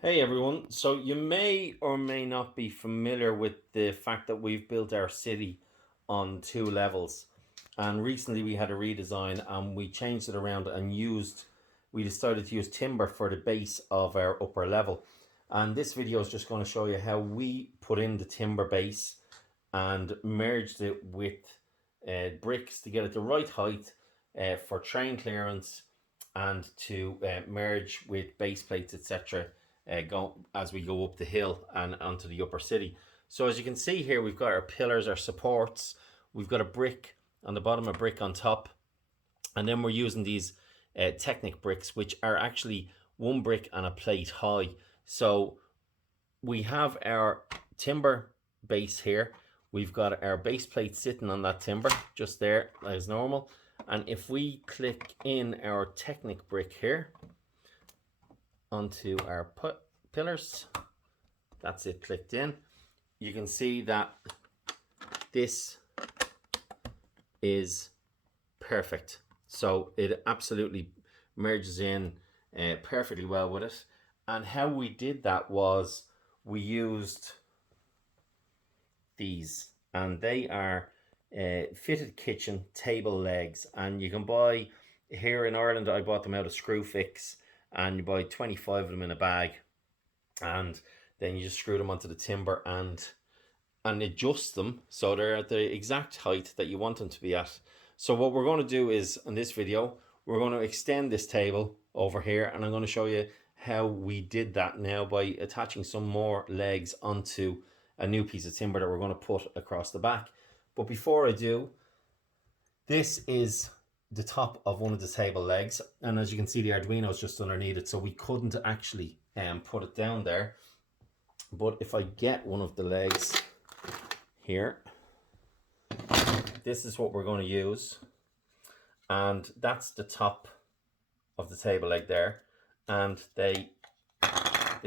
Hey everyone, so you may or may not be familiar with the fact that we've built our city on two levels. And recently we had a redesign and we changed it around and we decided to use timber for the base of our upper level. And this video is just going to show you how we put in the timber base and merged it with bricks to get it the right height for train clearance and to merge with base plates, etc. Go as we go up the hill and onto the upper city. So as you can see here, we've got our pillars, our supports. We've got a brick on the bottom, a brick on top, and then we're using these Technic bricks, which are actually one brick and a plate high. So we have our timber base here. We've got our base plate sitting on that timber just there as normal. And if we click in our Technic brick here onto our pillars, that's it clicked in, you can see that this is perfect. So it absolutely merges in perfectly well with it. And how we did that was we used these, and they are fitted kitchen table legs, and you can buy here in Ireland. I bought them out of Screwfix, and you buy 25 of them in a bag, and then you just screw them onto the timber and adjust them so they're at the exact height that you want them to be at. So what we're going to do is, in this video, we're going to extend this table over here, and I'm going to show you how we did that now by attaching some more legs onto a new piece of timber that we're going to put across the back. But before I do, this is the top of one of the table legs, and as you can see, the Arduino is just underneath it, so we couldn't actually put it down there. But if I get one of the legs here, this is what we're going to use, and that's the top of the table leg there, and they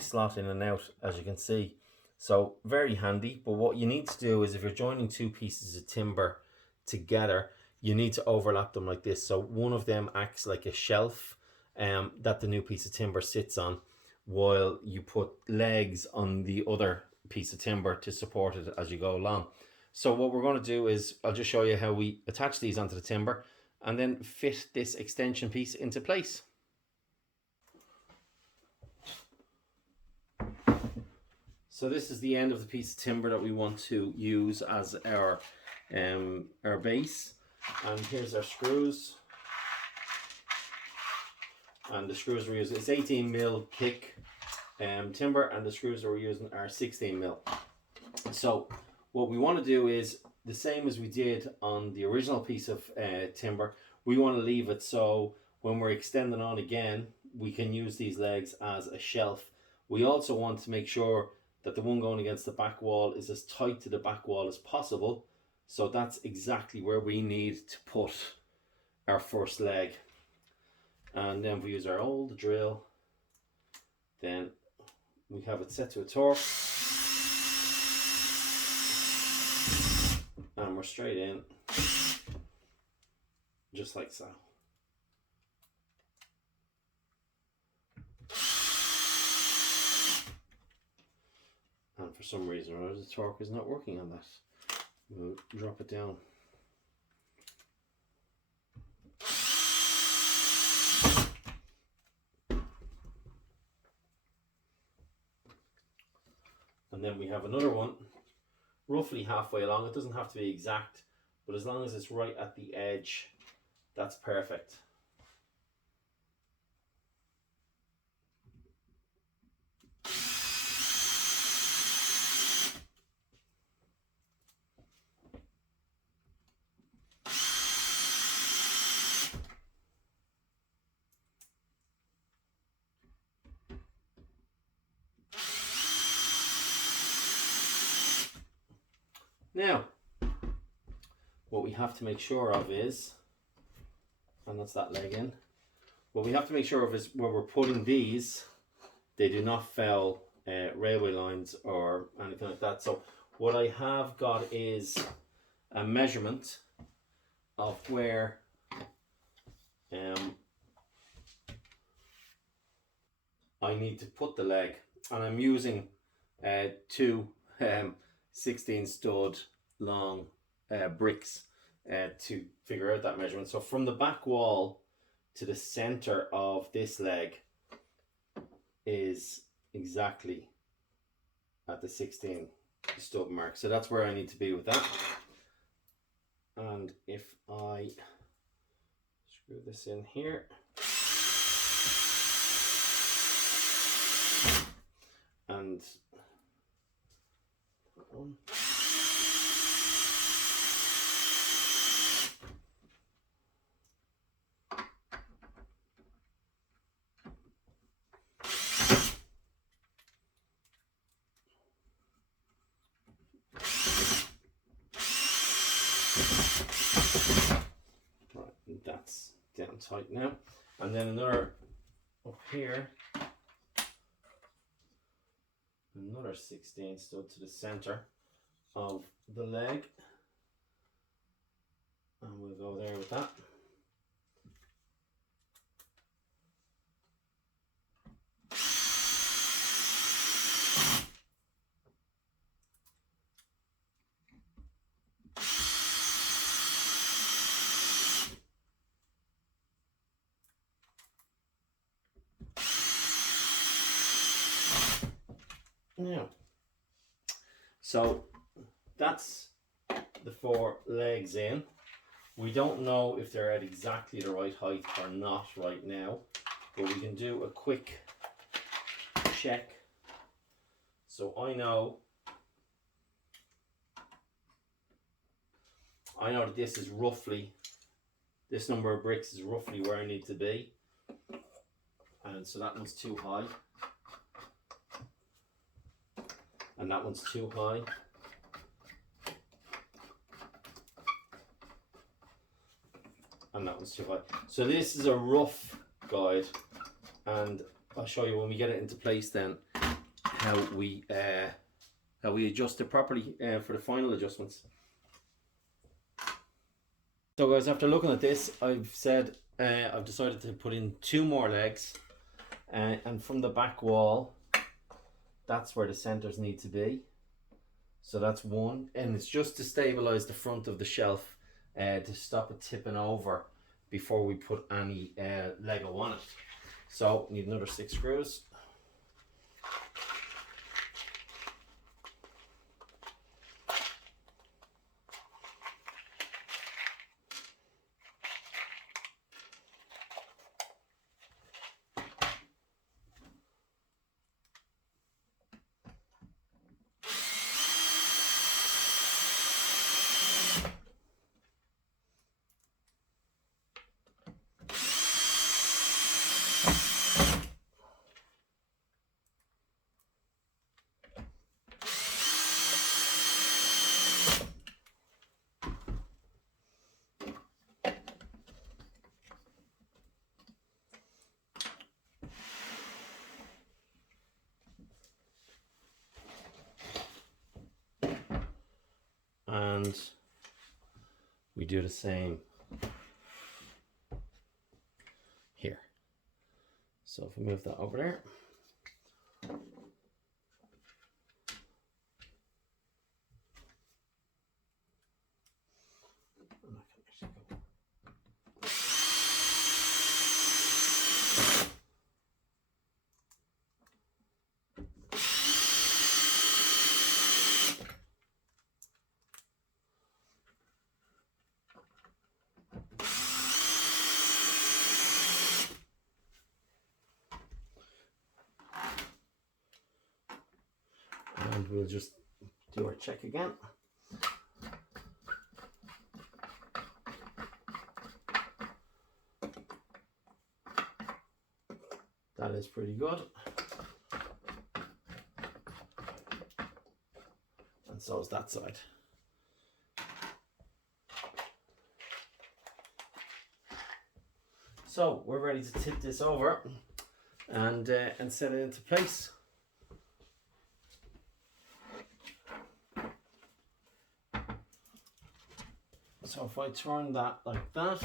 slot in and out, as you can see. So very handy. But what you need to do is, if you're joining two pieces of timber together, you need to overlap them like this. So one of them acts like a shelf that the new piece of timber sits on, while you put legs on the other piece of timber to support it as you go along. So what we're going to do is, I'll just show you how we attach these onto the timber and then fit this extension piece into place. So this is the end of the piece of timber that we want to use as our base. And here's our screws. And the screws we're using is 18mm thick timber, and the screws that we're using are 16mm. So what we want to do is the same as we did on the original piece of timber. We want to leave it so when we're extending on again, we can use these legs as a shelf. We also want to make sure that the one going against the back wall is as tight to the back wall as possible. So that's exactly where we need to put our first leg. And then we use our old drill. Then we have it set to a torque. And we're straight in, just like so. And for some reason or other, the torque is not working on that. We'll drop it down. And then we have another one, roughly halfway along. It doesn't have to be exact, but as long as it's right at the edge, that's perfect. Now, what we have to make sure of is, and that's that leg in, what we have to make sure of is where we're putting these, they do not foul railway lines or anything like that. So what I have got is a measurement of where I need to put the leg, and I'm using two 16 stud long bricks to figure out that measurement. So from the back wall to the center of this leg is exactly at the 16 stud mark. So that's where I need to be with that. And if I screw this in here, and that one. Right, that's down tight now. And then another up here, another 16 stud to the center of the leg, and we'll go there with that. Now, so that's the 4 legs in. We don't know if they're at exactly the right height or not right now, but we can do a quick check. So I know that this is roughly, this number of bricks is roughly where I need to be. And so that one's too high. And that one's too high. And that one's too high. So this is a rough guide, and I'll show you when we get it into place then how we adjust it properly for the final adjustments. So guys, after looking at this, I've decided to put in 2 more legs, and from the back wall, that's where the centers need to be. So that's 1, and it's just to stabilize the front of the shelf, to stop it tipping over before we put any Lego on it. So need another 6 screws. And we do the same here. So if we move that over there, and we'll just do our check again. That is pretty good. And so is that side. So we're ready to tip this over and set it into place. So if I turn that like that,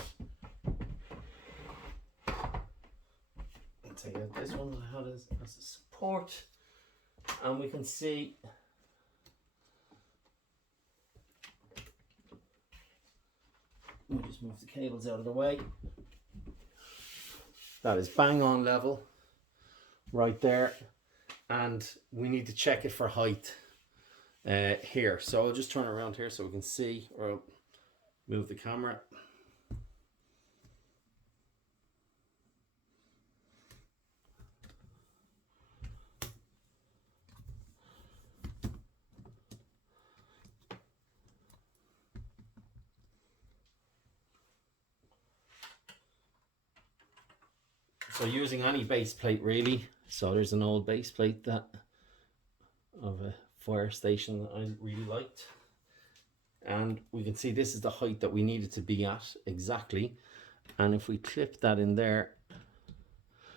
and take out this one that has a support, and we can see we'll just move the cables out of the way. That is bang on level right there, and we need to check it for height here. So I'll just turn it around here so we can see, or I'll move the camera. So using any base plate really. So there's an old base plate that of a fire station that I really liked. And we can see this is the height that we needed to be at exactly. And if we clip that in there,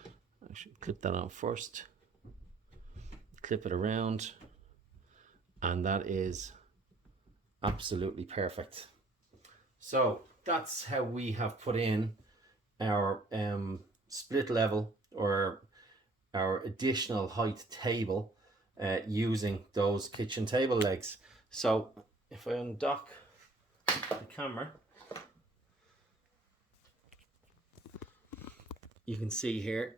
I should clip that on first, clip it around, and that is absolutely perfect. So that's how we have put in our split level or our additional height table using those kitchen table legs. So if I undock the camera, you can see here,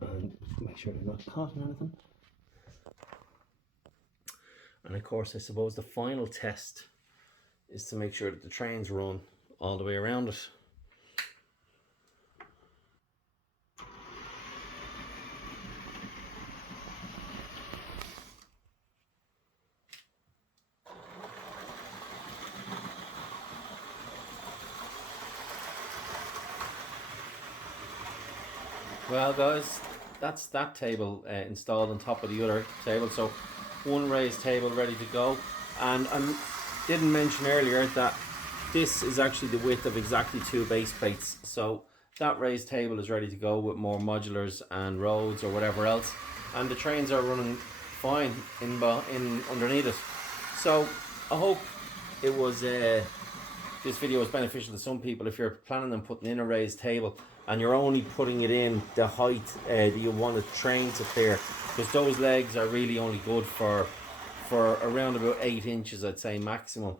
and make sure they're not caught in anything. And of course, I suppose the final test is to make sure that the trains run all the way around it. Well guys, that's that table installed on top of the other table. So one raised table ready to go. And I didn't mention earlier that this is actually the width of exactly 2 base plates. So that raised table is ready to go with more modulars and roads or whatever else. And the trains are running fine in underneath it. So I hope it was this video was beneficial to some people. If you're planning on putting in a raised table and you're only putting it in the height that you want the train to clear, because those legs are really only good for around about 8 inches, I'd say maximum.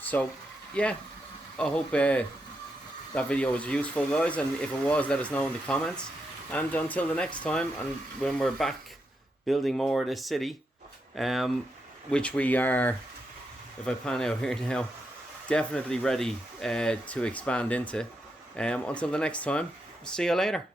So yeah, I hope that video was useful, guys, and if it was, let us know in the comments. And until the next time, and when we're back building more of this city, which we are, if I pan out here now, definitely ready to expand into. Until the next time, see you later.